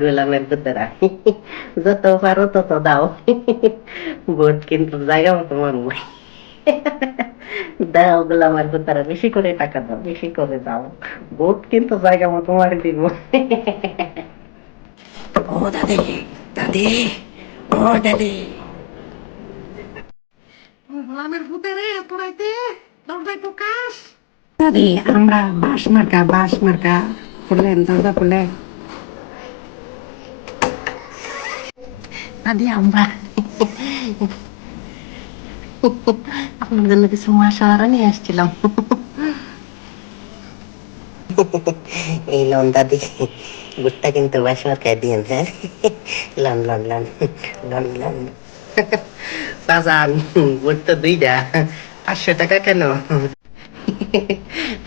গোলামের পুতেরা, যত পারো তত দাও, ভোট কিন্তু জায়গা মতো মারবো। দাও গোলামের পুতেরা, বেশি করে টাকা দাও, বেশি করে দাও, ভোট কিন্তু জায়গা মতো মারি দিব। ও দাদি, দাদি, ও দাদি, গোলামের পুতেরে তোরাইতে দরজায় টোকাস। দাদি, আমরা বাঁশ মার্কা খুললেন, দরজা খুলে। দাদি, আমরা আপনার জন্য কিছু মশলা নিয়ে আসছিলাম। এই লন দাদি, ভুট্টা কিন্তু বাসমত খাই দিয়েন, হ্যাঁ? Loan loan loan loan loan. বাজান, ভুট্টা দুইটা, 500 টাকা কেন?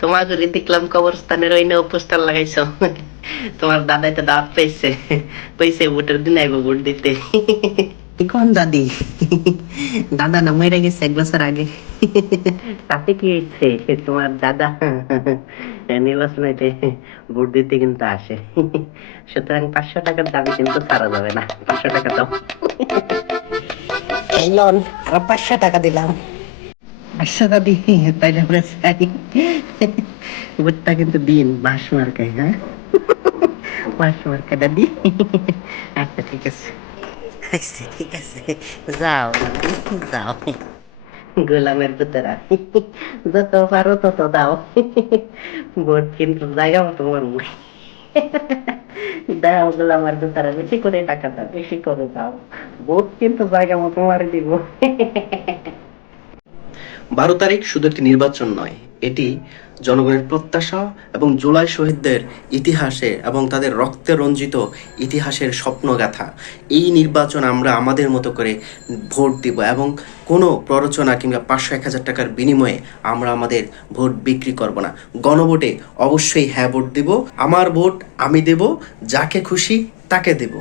তোমার যদি দেখলাম কবরস্থানের ওই নিয়ে পোস্টার লাগাইছো, তোমার দাদাই তো দাঁত পেয়েছে, কইছে ভোটের দিন আইবো ভোট দিতে। কোন দাদি? দাদা না মরে গেছে 1 বছর আগে। তাতে কি হয়েছে, তোমার দাদা নির্বাচন হইতে ভোট দিতে কিন্তু আসে, সুতরাং 500 টাকার দাবি কিন্তু ছাড়া যাবে না। 500 টাকা দাও। এই লন, আরো 500 টাকা দিলাম। আচ্ছা দাদি, তাইলে আমরা চাই, ভোটটা কিন্তু দিন বাস মার্কায়, হ্যাঁ? বাস মার্কা দাদি। আচ্ছা ঠিক আছে, আচ্ছা ঠিক আছে, যাও দাদি, যাও। গোলামের পুতেরা, যত পারো তত দাও, ভোট কিন্তু জায়গা মতো মারবো। দাও গোলামের পুতেরা, বেশি করে টাকা দাও, বেশি করে দাও, ভোট কিন্তু জায়গা মতো মারি দিব। 12 তারিখ শুধু একটি নির্বাচন নয়, এটি জনগণের প্রত্যাশা এবং জুলাই শহীদদের ইতিহাসে এবং তাদের রক্তে রঞ্জিত ইতিহাসের স্বপ্নগাথা। এই নির্বাচন আমরা আমাদের মতো করে ভোট দিব এবং কোনো প্ররোচনা কিংবা 500-1000 টাকার বিনিময়ে আমরা আমাদের ভোট বিক্রি করব না। গণভোটে অবশ্যই হ্যাঁ ভোট দিব। আমার ভোট আমি দেব, যাকে খুশি তাকে দেব।